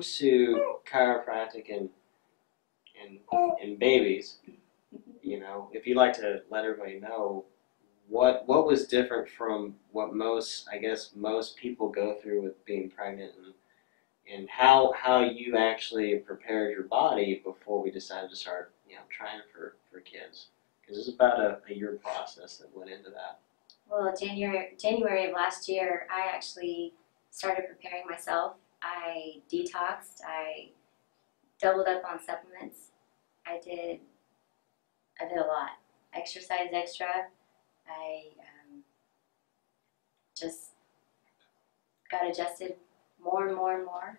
comes to chiropractic and babies, you know, if you'd like to let everybody know what was different from what most, I guess, most people go through with being pregnant, and how you actually prepared your body before we decided to start, you know, trying for kids, because it's about a year process that went into that. Well, January of last year, I actually started preparing myself. I detoxed. I doubled up on supplements. I did a lot. Exercised extra. I just got adjusted more and more and more,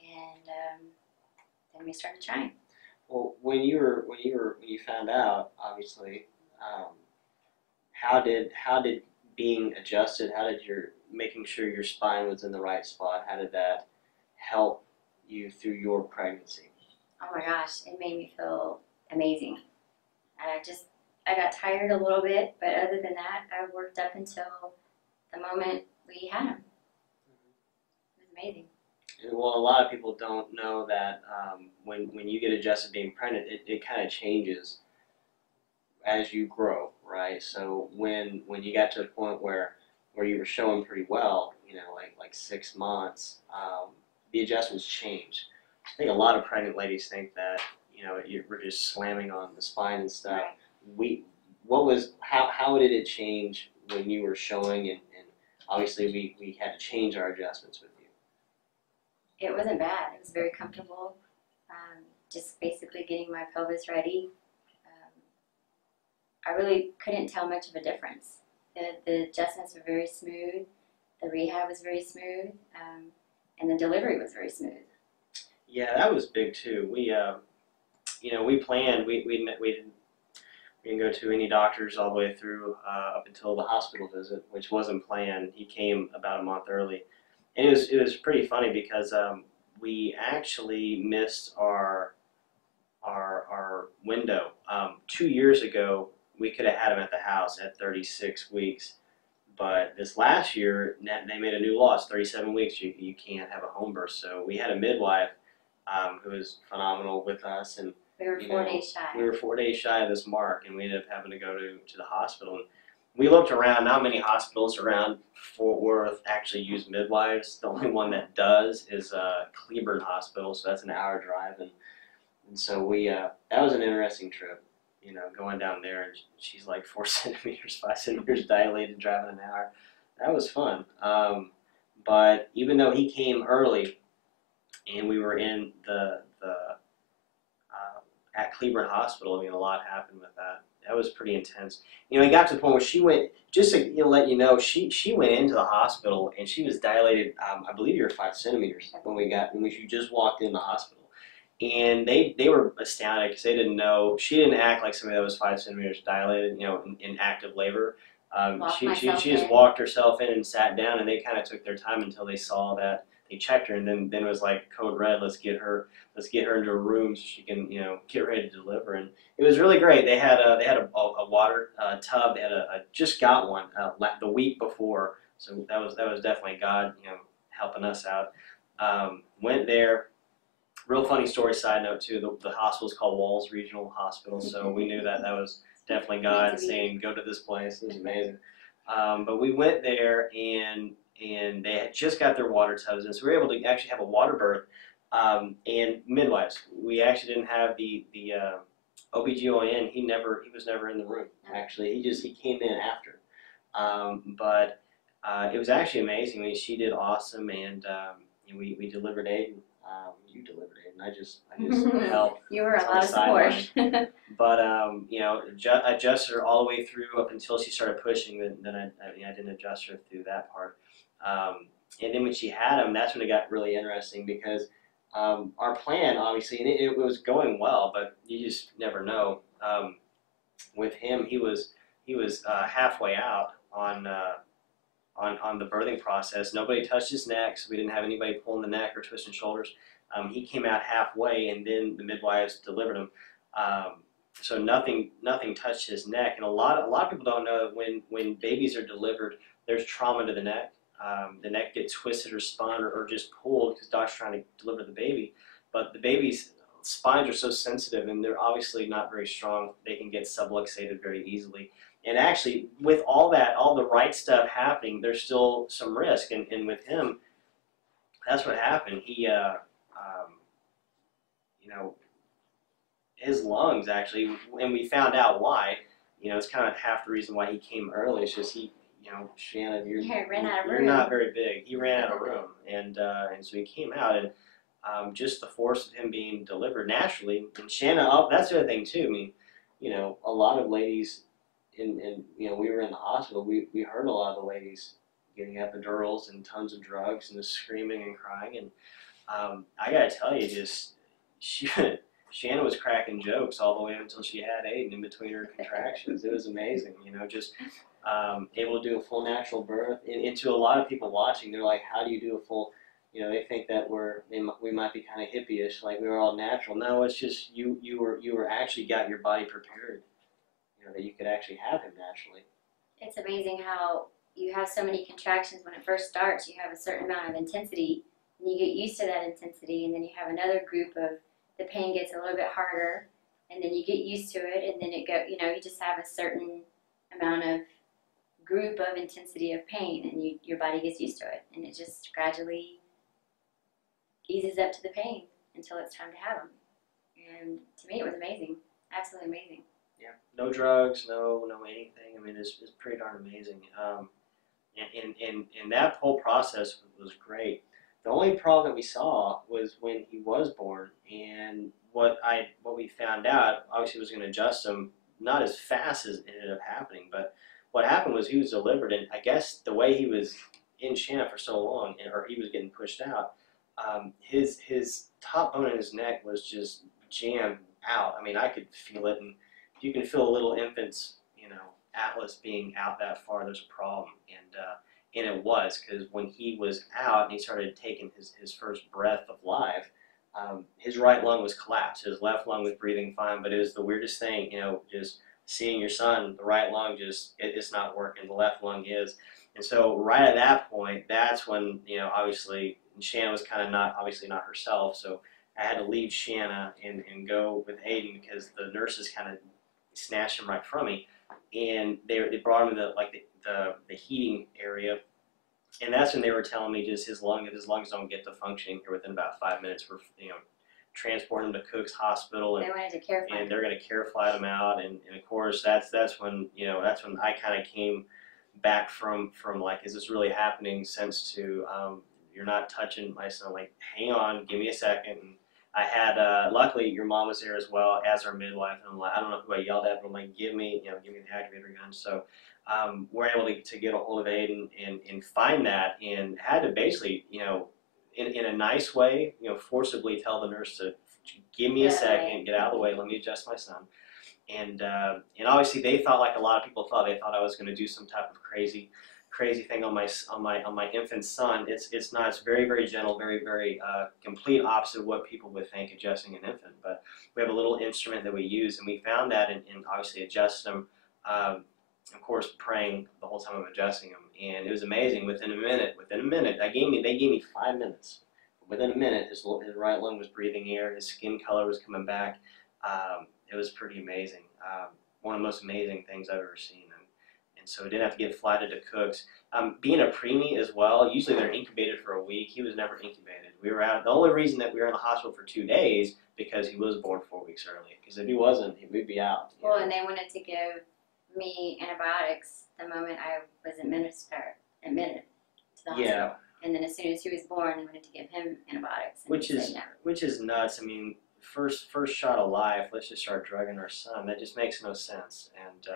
and then we started trying. Well, when you found out, obviously, how did being adjusted, how did your making sure your spine was in the right spot, how did that help you through your pregnancy? Oh my gosh, it made me feel amazing. I got tired a little bit, but other than that, I worked up until the moment we had him. It was amazing. Well, a lot of people don't know that when you get adjusted being pregnant, it kind of changes as you grow, right? So when you got to a point where you were showing pretty well, you know, like 6 months, the adjustments change. I think a lot of pregnant ladies think that, you know, we're just slamming on the spine and stuff. Right. How did it change when you were showing, and obviously we had to change our adjustments with you? It wasn't bad. It was very comfortable. Just basically getting my pelvis ready. I really couldn't tell much of a difference. The adjustments were very smooth. The rehab was very smooth, and the delivery was very smooth. Yeah, that was big too. We, you know, we planned. We didn't go to any doctors all the way through up until the hospital visit, which wasn't planned. He came about a month early, and it was pretty funny because we actually missed our window. 2 years ago, we could have had him at the house at 36 weeks, but this last year they made a new law. It's 37 weeks. You can't have a home birth. So we had a midwife who was phenomenal with us, and we were 4 days shy. We were 4 days shy of this mark, and we ended up having to go to the hospital. And we looked around. Not many hospitals around Fort Worth actually use midwives. The only one that does is Cleburne Hospital, so that's an hour drive. And so we that was an interesting trip, you know, going down there. And she's like 4 centimeters, 5 centimeters dilated, driving an hour. That was fun. But even though he came early, and we were in the at Cleburne Hospital, I mean, a lot happened with that. That was pretty intense. You know, it got to the point where she went, just to let you know, she went into the hospital and she was dilated, I believe you were 5 centimeters when you just walked in the hospital. And they were astounded because they didn't know. She didn't act like somebody that was 5 centimeters dilated, you know, in active labor. She just walked herself in and sat down, and they kind of took their time until they saw that. They checked her, and then it was like code red. Let's get her into a room so she can, you know, get ready to deliver. And it was really great. They had a water tub. They had just got one the week before, so that was definitely God, you know, helping us out. Went there. Real funny story. Side note too. The hospital is called Walls Regional Hospital, so we knew that was definitely God saying go to this place. It was amazing. But we went there, and they had just got their water tubs, and so we were able to actually have a water birth. And midwives, we actually didn't have the OBGYN. He was never in the room. Actually, he came in after. But it was actually amazing. I mean, she did awesome, and we delivered Aiden. You delivered Aiden. I just helped. You were a lot of support. But you know, adjust her all the way through up until she started pushing. Then I didn't adjust her through that part. And then when she had him, that's when it got really interesting because our plan, obviously, and it was going well, but you just never know. With him, he was halfway out on the birthing process. Nobody touched his neck, so we didn't have anybody pulling the neck or twisting shoulders. He came out halfway, and then the midwives delivered him. So nothing touched his neck. And a lot of people don't know that when babies are delivered, there's trauma to the neck. the neck get twisted or spun or just pulled because doctor's trying to deliver the baby. But the baby's spines are so sensitive and they're obviously not very strong. They can get subluxated very easily. And actually, with all that, all the right stuff happening, there's still some risk. And with him, that's what happened. He, you know, his lungs actually, and we found out why. You know, it's kind of half the reason why he came early. It's just he, you know, Shannon, you're not very big. He ran out of room, and so he came out, and just the force of him being delivered naturally. And Shannon, oh, that's the other thing too. I mean, you know, a lot of ladies, in you know, we were in the hospital. We heard a lot of the ladies getting epidurals and tons of drugs and just screaming and crying. And I gotta tell you, just Shannon was cracking jokes all the way until she had Aiden in between her contractions. It was amazing, you know, just able to do a full natural birth. And to a lot of people watching, they're like, how do you do a full, you know, they think that we might be kind of hippie-ish, like we were all natural. No, it's just you were actually got your body prepared, you know, that you could actually have him naturally. It's amazing how you have so many contractions when it first starts. You have a certain amount of intensity, and you get used to that intensity, and then you have another group of the pain gets a little bit harder, and then you get used to it, and then it go. You know, you just have a certain amount of group of intensity of pain, and your body gets used to it, and it just gradually eases up to the pain until it's time to have them. And to me, it was amazing, absolutely amazing. Yeah, no drugs, no anything. I mean, it's pretty darn amazing. And that whole process was great. The only problem that we saw was when he was born, and what we found out, obviously was going to adjust him not as fast as it ended up happening, but what happened was he was delivered, and I guess the way he was in Shanna for so long, or he was getting pushed out, his top bone in his neck was just jammed out. I mean, I could feel it, and if you can feel a little infant's, you know, atlas being out that far, there's a problem. And it was, because when he was out and he started taking his first breath of life, his right lung was collapsed. His left lung was breathing fine, but it was the weirdest thing, you know, just seeing your son, the right lung just, it's not working, the left lung is. And so right at that point, that's when, you know, obviously Shanna was kind of obviously not herself, so I had to leave Shanna and go with Aiden because the nurses kind of snatched him right from me. And they brought him to the heating area, and that's when they were telling me just his lungs don't get to functioning here within about 5 minutes. We're, you know, transporting him to Cook's Hospital, and they wanted to care flight, and they're going to care flight him out. And of course that's when, you know, that's when I kind of came back from like, is this really happening? Sense to you're not touching my son. Like, hang on, give me a second. And I had, luckily your mom was there as well as our midwife, and I'm like, I don't know who I yelled at, but I'm like, give me the activator gun. So we're able to get a hold of Aiden and find that, and had to basically, you know, in a nice way, you know, forcibly tell the nurse to give me a second, get out of the way, let me adjust my son. And obviously they thought, like a lot of people thought, I was going to do some type of crazy thing on my infant son. It's not. It's very, very gentle, very complete opposite of what people would think adjusting an infant. But we have a little instrument that we use, and we found that, and obviously adjust them. Of course, praying the whole time of adjusting him, and it was amazing. Within a minute, they gave me 5 minutes. Within a minute, his right lung was breathing air, his skin color was coming back. It was pretty amazing. One of the most amazing things I've ever seen. And so didn't have to get flighted to Cook's. Being a preemie as well, usually they're incubated for a week. He was never incubated. We were out. The only reason that we were in the hospital for 2 days because he was born 4 weeks early. Because if he wasn't, we'd be out. Well, and they wanted to give me antibiotics the moment I was admitted to the hospital. Yeah. And then as soon as he was born, they wanted to give him antibiotics. Which is nuts. I mean, first shot of life. Let's just start drugging our son. That just makes no sense. And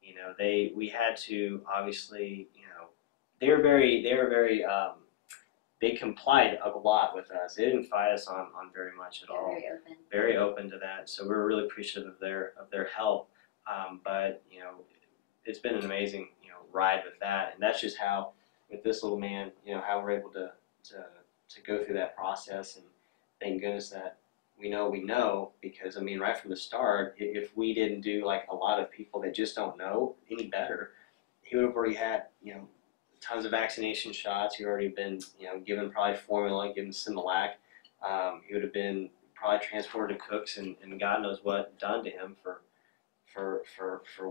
you know, we had to obviously, you know, they were very they complied a lot with us. They didn't fight us on very much at all. Very open to that. So we were really appreciative of their help. But you know, it's been an amazing, you know, ride with that, and that's just how with this little man, you know, how we're able to go through that process. And thank goodness that we know, because I mean, right from the start, if we didn't do like a lot of people that just don't know any better, he would have already had, you know, tons of vaccination shots. He already been, given probably formula, given Similac. He would have been probably transported to Cooks and God knows what done to him for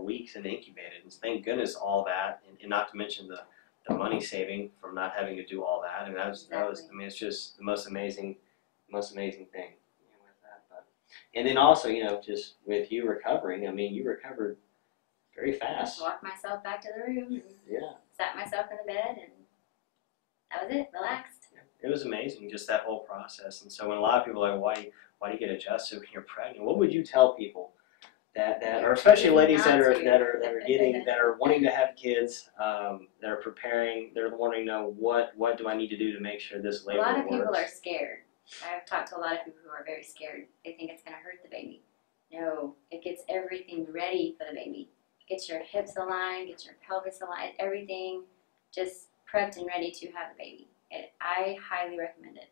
weeks and incubated. And thank goodness all that, and not to mention the money saving from not having to do all that. And that was, I mean, it's just the most amazing thing with that. But, and then also, just with you recovering, I mean, you recovered very fast. Just walked myself back to the room and Yeah. sat myself in the bed, and that was it. Relaxed. It was amazing, just that whole process. And so when a lot of people are like, why do you get adjusted when you're pregnant? What would you tell people that or especially ladies that are wanting to have kids, that are preparing, they're wanting to know what do I need to do to make sure this labor works? A lot of people are scared. I've talked to a lot of people who are very scared. They think it's going to hurt the baby. No, it gets everything ready for the baby. Get your hips aligned, get your pelvis aligned, everything just prepped and ready to have a baby. I highly recommend it.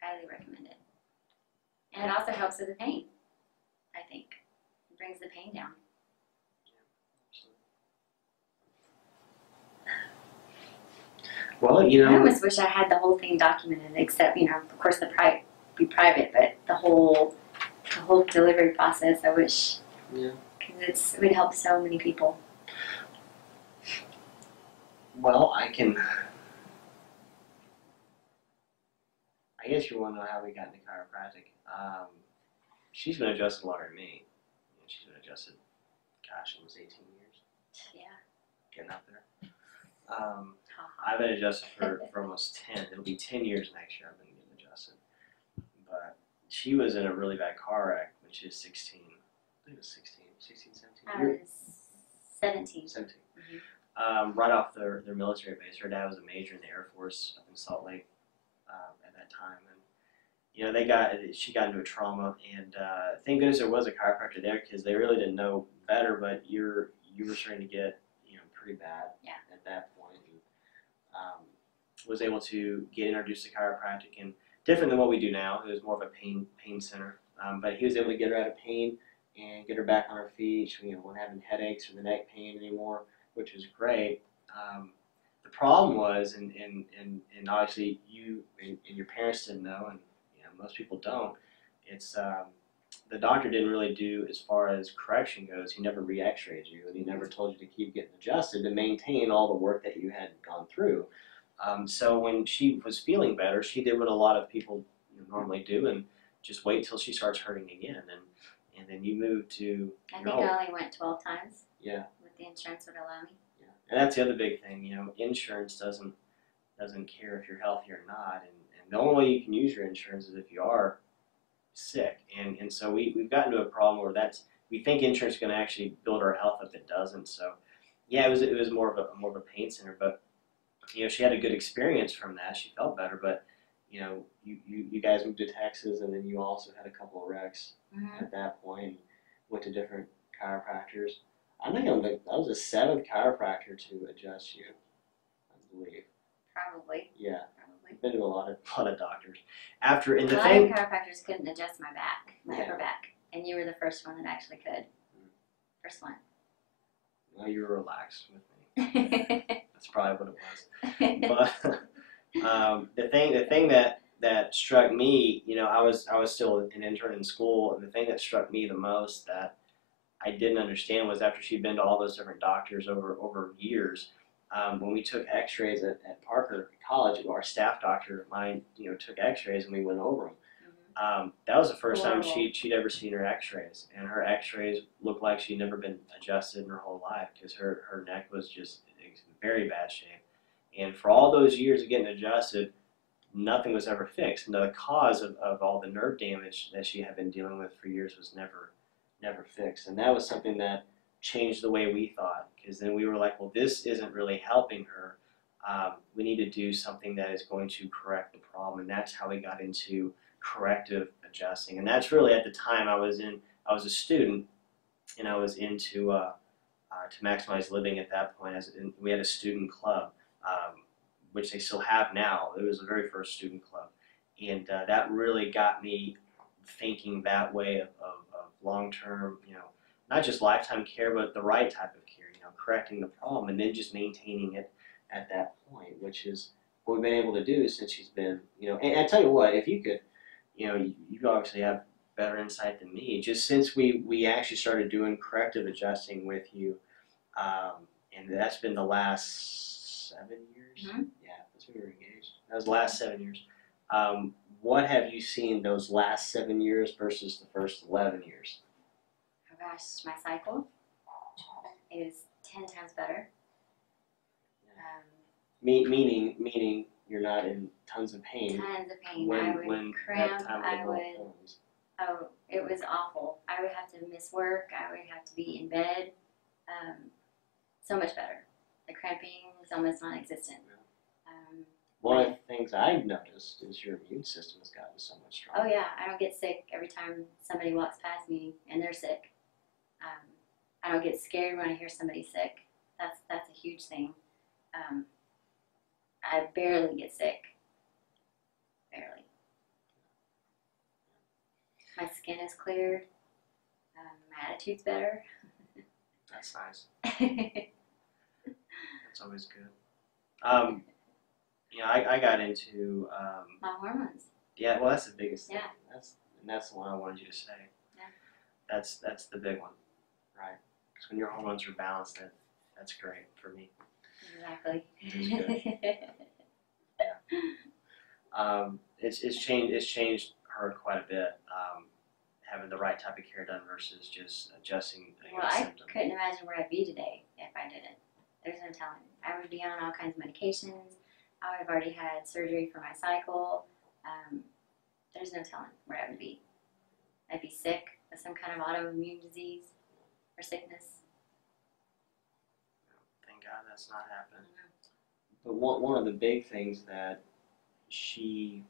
Highly recommend it. And it also helps with the pain, I think. It brings the pain down. Well, I almost wish I had the whole thing documented, except, of course the be private, but the whole delivery process, I wish. Yeah. Because it would help so many people. Well, I guess you want to know how we got into chiropractic. She's been adjusted longer than me. She's been adjusted, gosh, almost 18 years. Yeah. Getting up there. I've been adjusted for almost 10. It'll be 10 years next year I've been getting adjusted. But she was in a really bad car wreck when she was 16. I think it was 16, 17. I was 17. 17. Mm-hmm. Right off their military base. Her dad was a major in the Air Force up in Salt Lake at that time. And, she got into a trauma. And thank goodness there was a chiropractor there because they really didn't know better. But you were starting to get, pretty bad at that point. And, was able to get introduced to chiropractic, and different than what we do now. It was more of a pain center. But he was able to get her out of pain and get her back on her feet. She wasn't having headaches or the neck pain anymore, which was great. The problem was, and obviously you and your parents didn't know, and most people don't. It's the doctor didn't really do as far as correction goes. He never re-x-rayed you, and he never told you to keep getting adjusted to maintain all the work that you had gone through. So when she was feeling better, she did what a lot of people normally do, and just wait till she starts hurting again. And then you move to. I think I only went 12 times. Yeah. With the insurance would allow me. Yeah. And that's the other big thing. Insurance doesn't care if you're healthy or not, and the only way you can use your insurance is if you are sick. And so we've gotten to a problem where we think insurance is going to actually build our health if it doesn't. So yeah, it was more of a pain center, but she had a good experience from that. She felt better, but you guys moved to Texas, and then you also had a couple of wrecks at that point. And went to different chiropractors. I think I was the 7th chiropractor to adjust you, I believe. Probably. Yeah. Probably. Been to a lot of doctors. A lot of chiropractors couldn't adjust my upper back, and you were the first one that actually could. First one. Well, you were relaxed with me. That's probably what it was. But the thing that struck me, I was still an intern in school, and the thing that struck me the most that I didn't understand was after she'd been to all those different doctors over years. When we took X-rays at Parker College, our staff doctor of mine, took X-rays and we went over them. That was the first time she'd ever seen her X-rays, and her X-rays looked like she'd never been adjusted in her whole life because her neck was just in very bad shape. And for all those years of getting adjusted, nothing was ever fixed. And the cause of all the nerve damage that she had been dealing with for years was never fixed. And that was something that changed the way we thought, because then we were like, well, this isn't really helping her. We need to do something that is going to correct the problem, and that's how we got into corrective adjusting. And that's really, at the time I was a student, and I was into to maximize living at that point. We had a student club, which they still have now. It was the very first student club, and that really got me thinking that way of long-term, not just lifetime care, but the right type of care, correcting the problem and then just maintaining it at that point, which is what we've been able to do since she's been, and I tell you what, if you could, you obviously have better insight than me. Just since we actually started doing corrective adjusting with you, and that's been the last 7 years. Mm-hmm. Yeah, that's when we were engaged. That was the last 7 years. What have you seen those last 7 years versus the first 11 years? Oh gosh, my cycle is 10 times better. Meaning you're not in tons of pain. Tons of pain. I would cramp. It was awful. I would have to miss work. I would have to be in bed. So much better. The cramping was almost non-existent. One of the things I've noticed is your immune system has gotten so much stronger. Oh yeah, I don't get sick every time somebody walks past me and they're sick. I don't get scared when I hear somebody sick. That's a huge thing. I barely get sick. Barely. My skin is cleared. My attitude's better. That's nice. That's always good. I got into my hormones. Yeah, well, that's the biggest thing. Yeah. That's the one I wanted you to say. Yeah. That's the big one, right? Because when your hormones are balanced, that's great for me. Exactly. Yeah. It's changed her quite a bit. Having the right type of care done versus just adjusting. Well, I couldn't imagine where I'd be today if I didn't. There's no telling. I would be on all kinds of medications. I would have already had surgery for my cycle. There's no telling where I would be. I'd be sick with some kind of autoimmune disease or sickness. Thank God that's not happening. But one of the big things that she,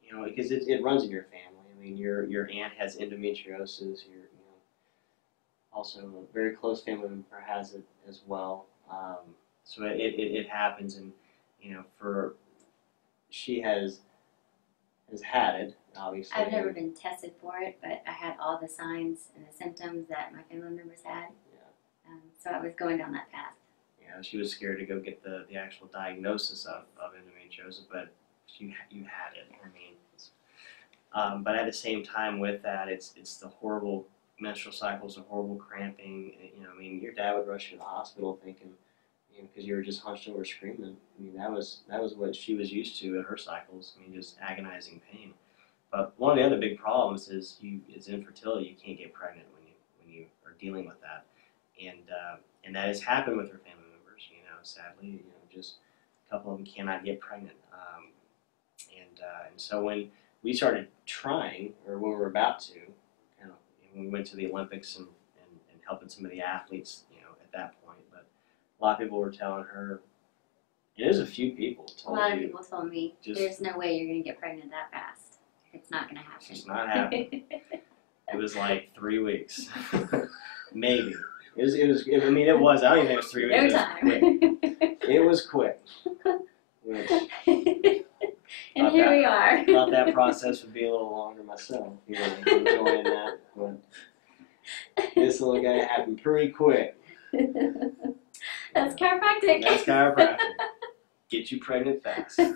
because it runs in your family. I mean, your aunt has endometriosis. Also a very close family member has it as well. So it happens, and she has had it, obviously. I've never been tested for it, but I had all the signs and the symptoms that my family members had. Yeah. So I was going down that path. Yeah, she was scared to go get the actual diagnosis of endometriosis, but you had it. I mean, but at the same time with that, it's the horrible menstrual cycles, the horrible cramping. I mean, your dad would rush you to the hospital thinking, because you were just hunched over screaming. I mean, that was what she was used to at her cycles. I mean, just agonizing pain. But one of the other big problems is infertility. You can't get pregnant when you are dealing with that, and that has happened with her family members. Sadly, just a couple of them cannot get pregnant. And so when we started trying, or when we were about to, when we went to the Olympics and helping some of the athletes, at that point, but a lot of people were telling her, there's a few people told A lot of people told me, there's no way you're going to get pregnant that fast. It's not going to happen. It's not happening. It was like 3 weeks. Maybe. It was. I don't even think it was 3 weeks. No time. It was quick. Which, and here we are. Thought that process would be a little longer myself. Enjoying that. But this little guy happened pretty quick. That's chiropractic. That's chiropractic. Get you pregnant fast. You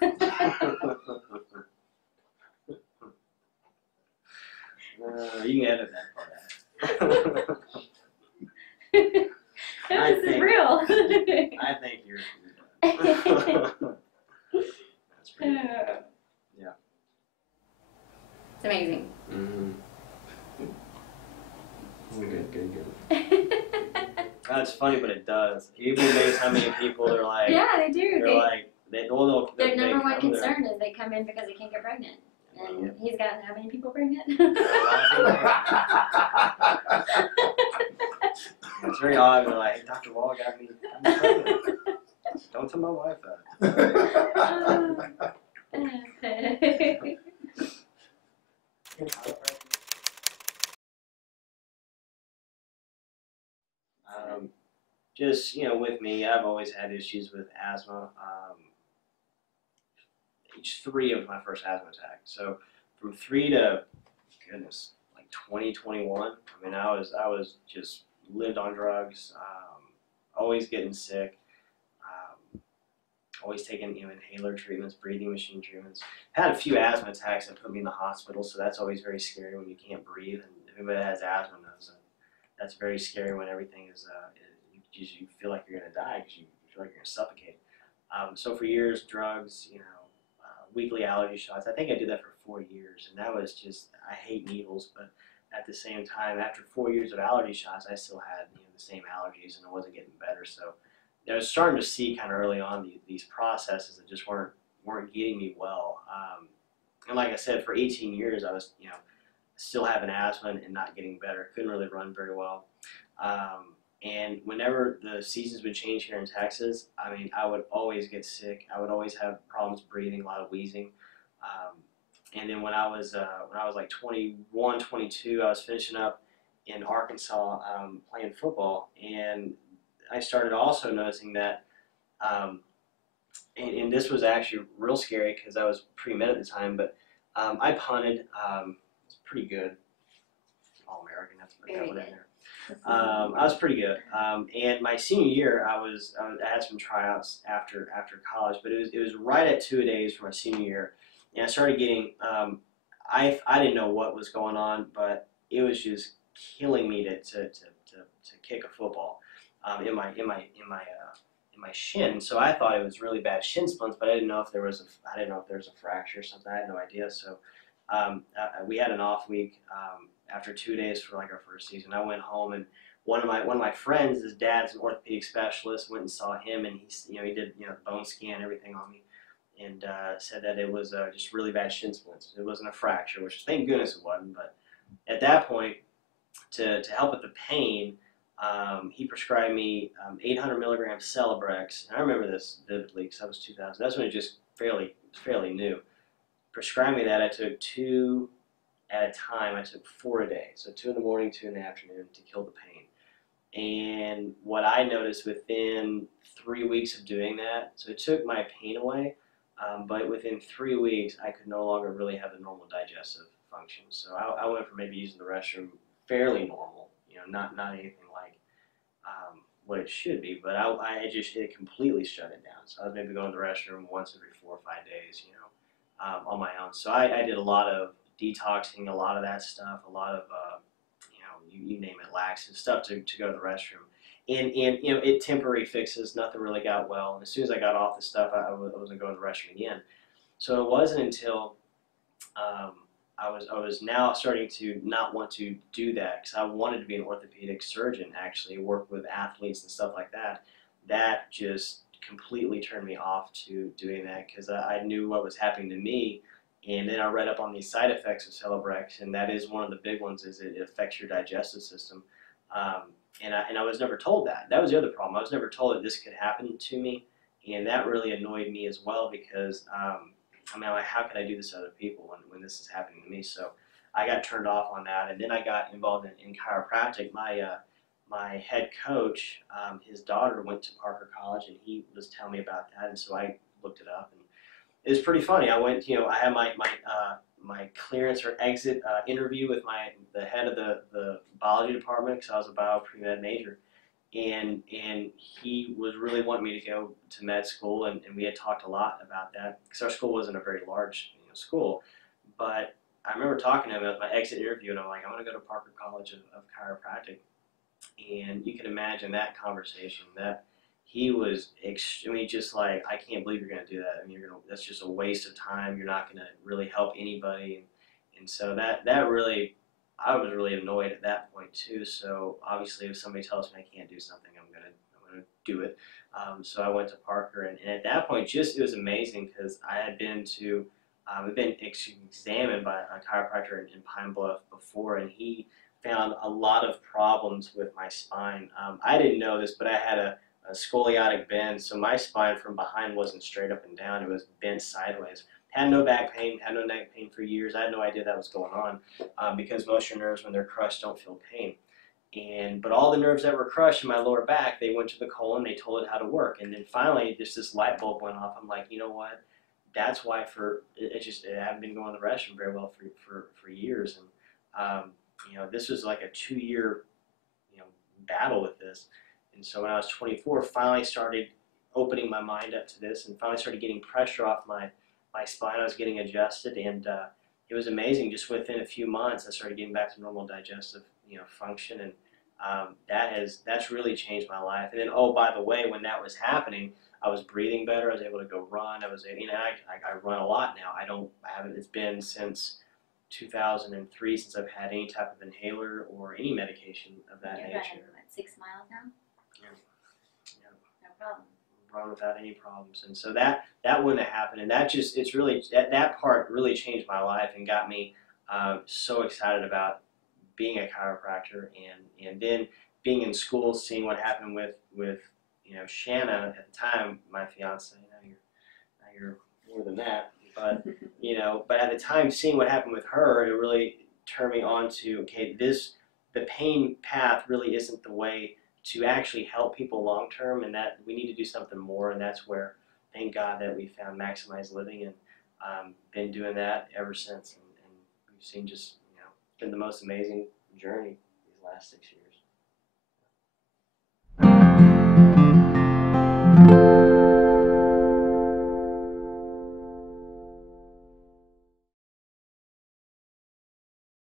can edit that part out. This is real. I think you're done. That's pretty good. Yeah. It's amazing. Mm-hmm. Good. That's funny, but it does. You'd be amazed how many people are like. Yeah, they do. Their number one concern is they come in because they can't get pregnant. And he's gotten how many people pregnant? It's very odd. They're like, hey, Dr. Wall got me pregnant. Don't tell my wife that. Just, with me, I've always had issues with asthma. Each 3 of my first asthma attack. So from 3 to, goodness, like 2021, I mean, I was just lived on drugs, always getting sick. always taking inhaler treatments, breathing machine treatments. Had a few asthma attacks that put me in the hospital, so that's always very scary when you can't breathe. And if anybody that has asthma knows that's very scary when everything is you feel like you're gonna die because you feel like you're gonna suffocate. So for years, drugs, weekly allergy shots. I think I did that for 4 years, and that was just, I hate needles, but at the same time, after 4 years of allergy shots, I still had the same allergies, and it wasn't getting better. So I was starting to see kind of early on these processes that just weren't getting me well. And like I said, for 18 years, I was still having asthma and not getting better. Couldn't really run very well. And whenever the seasons would change here in Texas, I mean, I would always get sick. I would always have problems breathing, a lot of wheezing. And then when I was like 21, 22, I was finishing up in Arkansas playing football, and I started also noticing that, and this was actually real scary because I was pre-med at the time, but I punted. It's pretty good. All-American, that's what I put in there. I was pretty good, and my senior year, I had some tryouts after college, but it was right at 2-a-days for my senior year, and I started getting. I didn't know what was going on, but it was just killing me to kick a football in my shin. So I thought it was really bad shin splints, but I didn't know if there was a fracture or something. I had no idea. So we had an off week. After 2 days for like our first season, I went home, and one of my friends, his dad's an orthopedic specialist, went and saw him, and he did the bone scan, everything on me, and said that it was just really bad shin splints. It wasn't a fracture, which thank goodness it wasn't. But at that point, to help with the pain, he prescribed me 800 milligrams Celebrex. And I remember this vividly because that was 2000. That's when it just fairly new. Prescribed me that. I took 2 at a time. I took 4 a day, so 2 in the morning, 2 in the afternoon to kill the pain. And what I noticed within 3 weeks of doing that, so it took my pain away, but within 3 weeks I could no longer really have the normal digestive function. So I went from maybe using the restroom fairly normal, not anything like what it should be, but it completely shut it down. So I was maybe going to the restroom once every 4 or 5 days, on my own. So I did a lot of detoxing, a lot of that stuff, a lot of you name it, laxative stuff to go to the restroom, and it temporary fixes. Nothing really got well, and as soon as I got off the stuff, I wasn't going to the restroom again. So it wasn't until I was now starting to not want to do that because I wanted to be an orthopedic surgeon, actually work with athletes and stuff like that. That just completely turned me off to doing that because I knew what was happening to me. And then I read up on these side effects of Celebrex, and that is one of the big ones, is it affects your digestive system. And I was never told that. That was the other problem. I was never told that this could happen to me, and that really annoyed me as well because, how could I do this to other people when this is happening to me? So I got turned off on that, and then I got involved in chiropractic. My head coach, his daughter went to Parker College, and he was telling me about that, and so I looked it up. And it was pretty funny. I went, I had my clearance or exit interview with the head of the biology department because I was a bio pre-med major, and he was really wanting me to go to med school, and we had talked a lot about that because our school wasn't a very large school, but I remember talking to him at my exit interview, and I'm like, I'm going to go to Parker College of Chiropractic, and you can imagine that conversation that. He was just like, I can't believe you're going to do that. That's just a waste of time. You're not going to really help anybody. And so that really, I was really annoyed at that point too. So obviously if somebody tells me I can't do something, I'm going to do it. So I went to Parker, and at that point, it was amazing because I had been examined by a chiropractor in Pine Bluff before, and he found a lot of problems with my spine. I didn't know this, but I had a scoliotic bend, so my spine from behind wasn't straight up and down, it was bent sideways. Had no back pain, had no neck pain for years. I had no idea that was going on because most of your nerves, when they're crushed, don't feel pain. But all the nerves that were crushed in my lower back, they went to the colon, they told it how to work. And then finally, just this light bulb went off. I'm like, you know what? That's why I haven't been going to the restroom very well for years. And, this was like a 2-year, battle with this. And so when I was 24, finally started opening my mind up to this, and finally started getting pressure off my spine. I was getting adjusted, and it was amazing. Just within a few months, I started getting back to normal digestive, function, and that's really changed my life. And then, oh, by the way, when that was happening, I was breathing better. I was able to go run. I was, I run a lot now. I haven't. It's been since 2003 since I've had any type of inhaler or any medication of that You're nature. running, what, 6 miles now? Yeah. Yeah. No problem. Run without any problems, and so that wouldn't have happened, and it's really that part really changed my life and got me so excited about being a chiropractor, and then being in school, seeing what happened with Shanna at the time, my fiance. Now you're more than that, but but at the time, seeing what happened with her, it really turned me on to, okay, the pain path really isn't the way to actually help people long term, and that we need to do something more. And that's where, thank God, that we found Maximize Living, and been doing that ever since. And we've seen just been the most amazing journey these last 6 years.